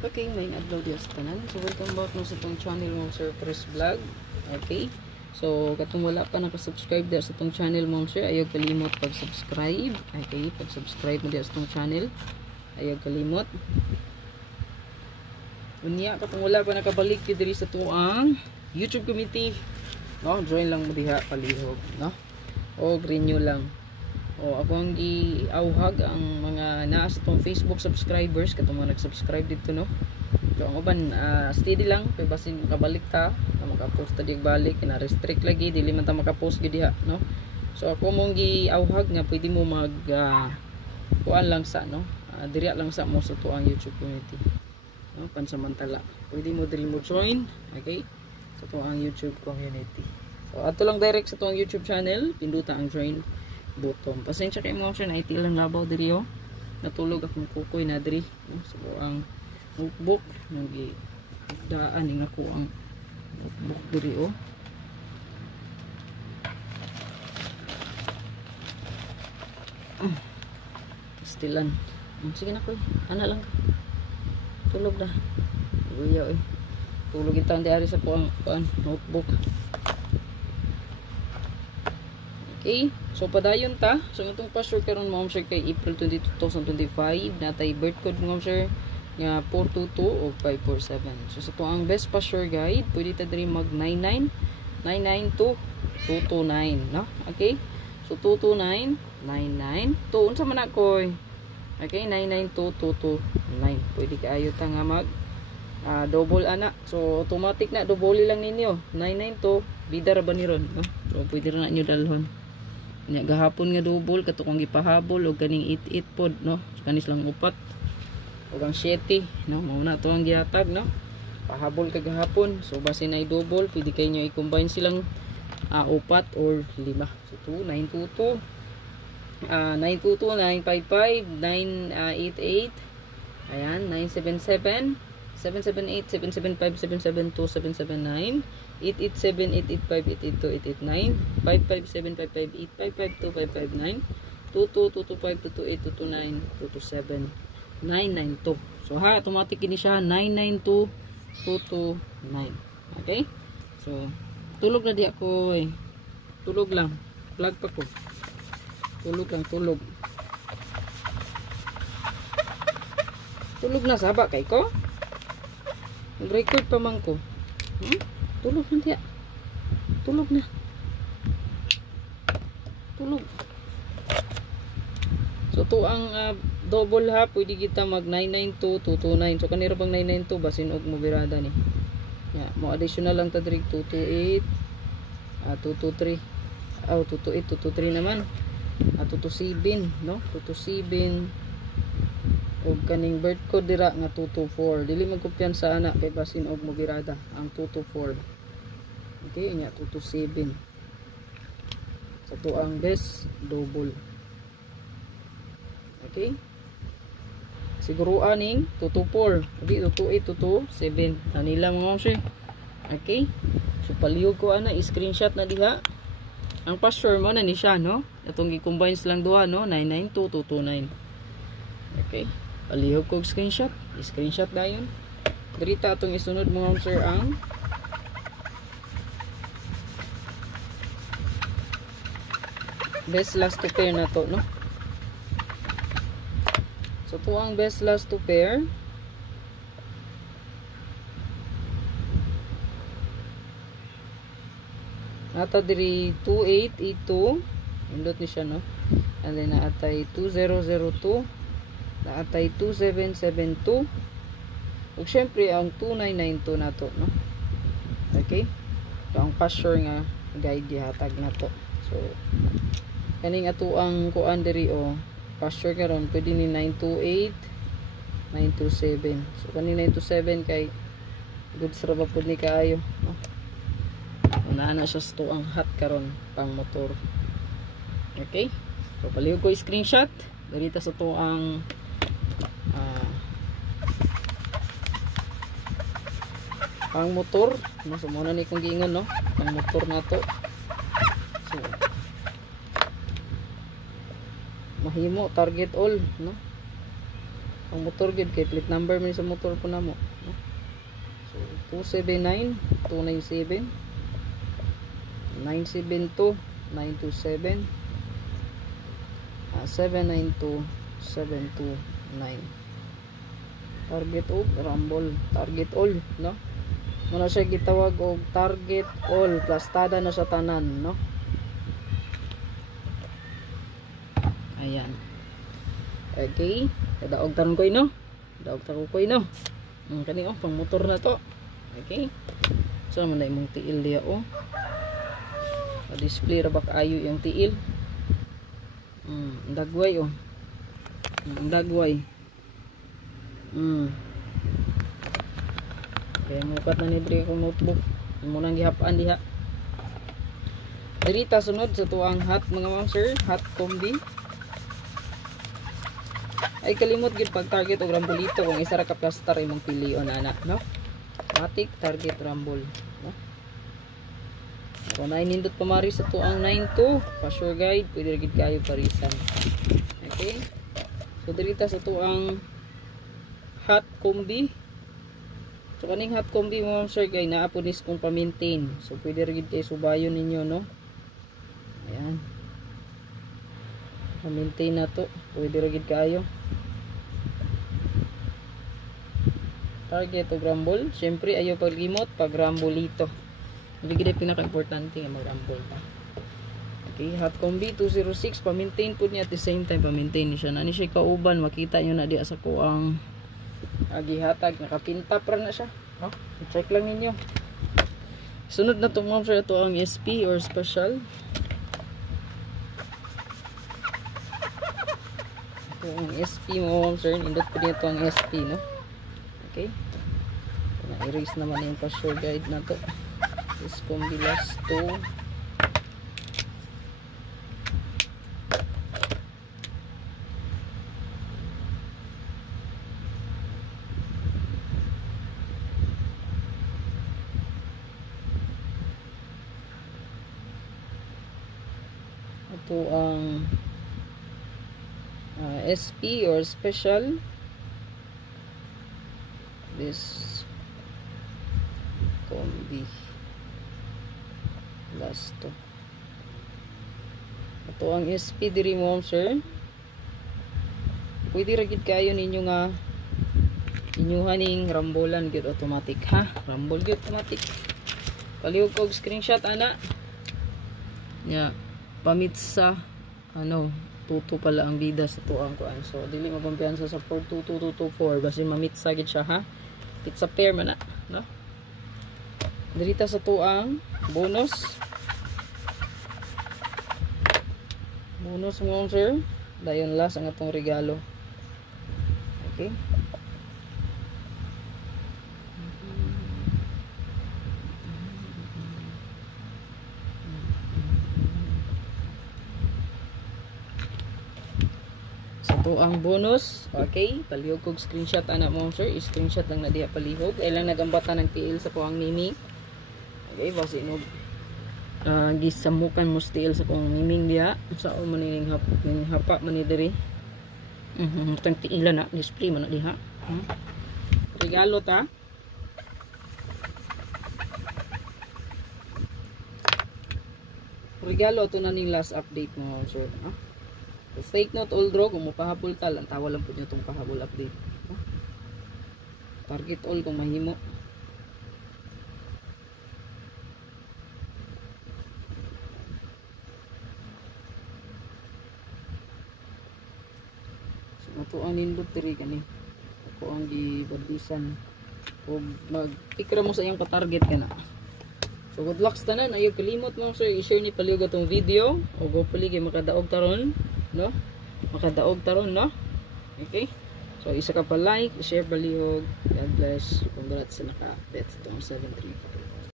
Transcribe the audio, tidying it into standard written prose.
Okay, may adlaw diya sa tanan. So welcome back no sa tong channel Mom Sir Chris Vlog. Okay. So katong wala pa naka-subscribe diya sa tong channel Mom Sir, ayaw kalimot pag-subscribe. Okay, pag-subscribe mo diya sa tong channel. Ayaw kalimot. Unya katong wala pa nakabalik diri sa tuang YouTube committee. No, join lang mo diha palihog, no? O renew lang. O ako ang giawhag ang mga naa sa tong Facebook subscribers katong mga nag-subscribe dito, no. So ang uban steady lang kay basin makabalik ta, maka-post ta dig balik, na restrict lagi dili man ta maka-post gid diha, no. So ako mong giawhag nga pwede mo mag kuan lang sa, no. Diri lang sa mo sa tuang YouTube community. No, pansamantala. Pwede mo dili mo join, okay? Sa tuang YouTube community. So ato lang direct sa tuang YouTube channel, pinduta ang join button. Pasensya kay mga option, IT lang labaw diri, oh. Natulog akong kukoy na diri, no? So ang notebook nang gidaan ning ako ang notebook diri, oh. Stilan. Sige na ko. Ana lang. Tulog na. Uya, eh. Tulog itang diari sa kuang notebook. Okay, so padayon ta. So itong password karon Ma'am Sir kay April 22, 2025. Natay birth code Ma'am Sir nga 422 o 547. So sa tuang best password guide, pwede ta diri mag 99 992 229, no? Okay? So 229 99 2 unsa man ako? Okay, 992 229. Pwede kaayo ta nga mag double ana. So automatic na double lang ninyo. 992 bidar ba ni ron, no? So pwede ra na nyo dalhon. Nya gahapon nga double kato kong gipahabol og kaning 88 pod, no. Kanis lang upat og ang 7, no. Mao na to ang gihatag, no. Pahabol kag gahapon. So basin ay double, pwede kay nyo i-combine silang upat or 5. So 2922 922 955 988 ayan 977 778 775 772 779 887 885 882 889 557 558 555 255 228 228 229 227 992. So ha, automatic ini siya 992 229. Okay? So tulog na di ako, eh. Tulog lang. Plug pa ko. Tulog lang, tulog. Tulog na saba kay ko. Nag-record pa man ko. Tulog na diya. Tulog na. Tulog. So to ang double ha, pwede kita mag 992 229. So kanira pang 992 basin og mobirada ni. Yeah, mo additional lang ta diri 228 223. 228 223 naman. 227, no? 227 og kaning birth code dira nga 224. Dili man kumpiyansa ana kay basin og mobirada ang 224. Okay, nya 227. Sa to ang best double. Okay? Siguro aning 224. Di 228 227. Kanila mga sir. Okay? So palihog ko ana i-screenshot na diha. Ang password mo na ni siya, no? Itong i-combine silang duha, no? 992229. Okay. Palihog ko screenshot. I-screenshot na yun. Dirita itong isunod mo, sir, ang best last to pair na to, no? So, ito ang best last to pair. Nata diri 2882 indot ni siya, no. And then naatay 2002, naatay 2772 ug syempre ang 2992 nato, no. Okay, so ang password nga guide gihatag nato. So kaning ato ang kuan diri, o password karon pwede ni 928 927. So kaning 927 kay good sa ba pud ni kaayo, no. Una siya sa ang hot karon pang motor. Okay, so palihog ko screenshot dito sa to ang pang motor, no. So muna ni kong gingon, no, pang motor na to. So mahimo target all, no. Ang motor gid kay plate number man sa motor po namo, no? So 279 297 972 927 792 729. Target og rumble, target all, no? Muna siya gitawag og target all, plastada na sa tanan, no? Ayan. Okay, daog taron ko no. Daog ta ko no. Kani oh, pang motor na to. Okay. So man na imong tiil diya oh. Display ra ba kaayo yung tiil. Dagway oh. Dagway. Kaya mukat na ni diri kong notebook. Imo nang gihap-an diha. Diri ta sunod sa tuang hot mga ma'am sir, hot combi. Ay kalimot gid pag target og rambolito kung isa ra ka plaster imong pilion ana, no? Matic target rumble, no? Kung nainindot pamari sa tuang 92, pa sure guide, pwede gid kayo parisan. Okay? So diri ta sa tuang hot combi. So kaning hot combi mo ma'am sir kay naa po nis kung pa-maintain. So pwede rin kayo subayon ninyo, no? Ayan. Pa-maintain na to. Pwede rin kayo. Target o rumble. Siyempre ayaw pag-remote pag rumbolito. Hindi gina pinaka-importante nga mag-rumble pa. Okay, hot combi 206 pa-maintain po niya at the same time pa-maintain niya. Nani siya kauban, makita nyo na di sa kuang agihatag, nakapintap ra na siya, no? I-check lang ninyo. Sunod na to ma'am sir, ito ang SP or special. Ito ang SP mo ma'am sir, nindot po dito ang SP, no? Okay, so, na-erase naman yung pa-sure guide na to. This combi last 2. Ito ang SP or special. This combi last to. Ito ang SP diri mo sir. Pwede ra gid kayo ninyo nga inyuhaning rambulan gid automatic ha. Rumble gid automatic. Palihog og screenshot ana. Yeah. Pamit sa ano, tuto pala ang bida sa tuang kuan. So dili magkumpiyansa sa 42224 basi mamitsa gid siya ha. Pizza pair man na, no? Dirita sa tuang bonus. Bonus mo sir. Dayon last ang atong regalo. Okay? Ito ang bonus. Okay, palihog kog screenshot ana mo sir. I-screenshot lang na diha palihog. Ay lang nagambatan ng tiil sa kuang mimi. Okay, basi no gisamukan mo tiil sa kuang miming diha. Sa o manining hapa man ni diri. Tang tiilan na display man na diha. Regalo ta. Regalo to na ning last update mo sir. So, take note all draw kung mapahabol tal, ang tawa lang po nyo itong pahabol update. Target all kung mahimo. So ito ang nindot diri kani. Ako ang gibadisan. Kung magpikra mo sa iyong patarget ka na. So good luck sa tanan. Ayaw kalimot mo sir, i-share ni palihog itong video. O go paligay makadaog taron. No? Makadaog taron, no? Okay? So, isa ka pa like, share palihog. God bless. Congrats sa naka-bet itong 735.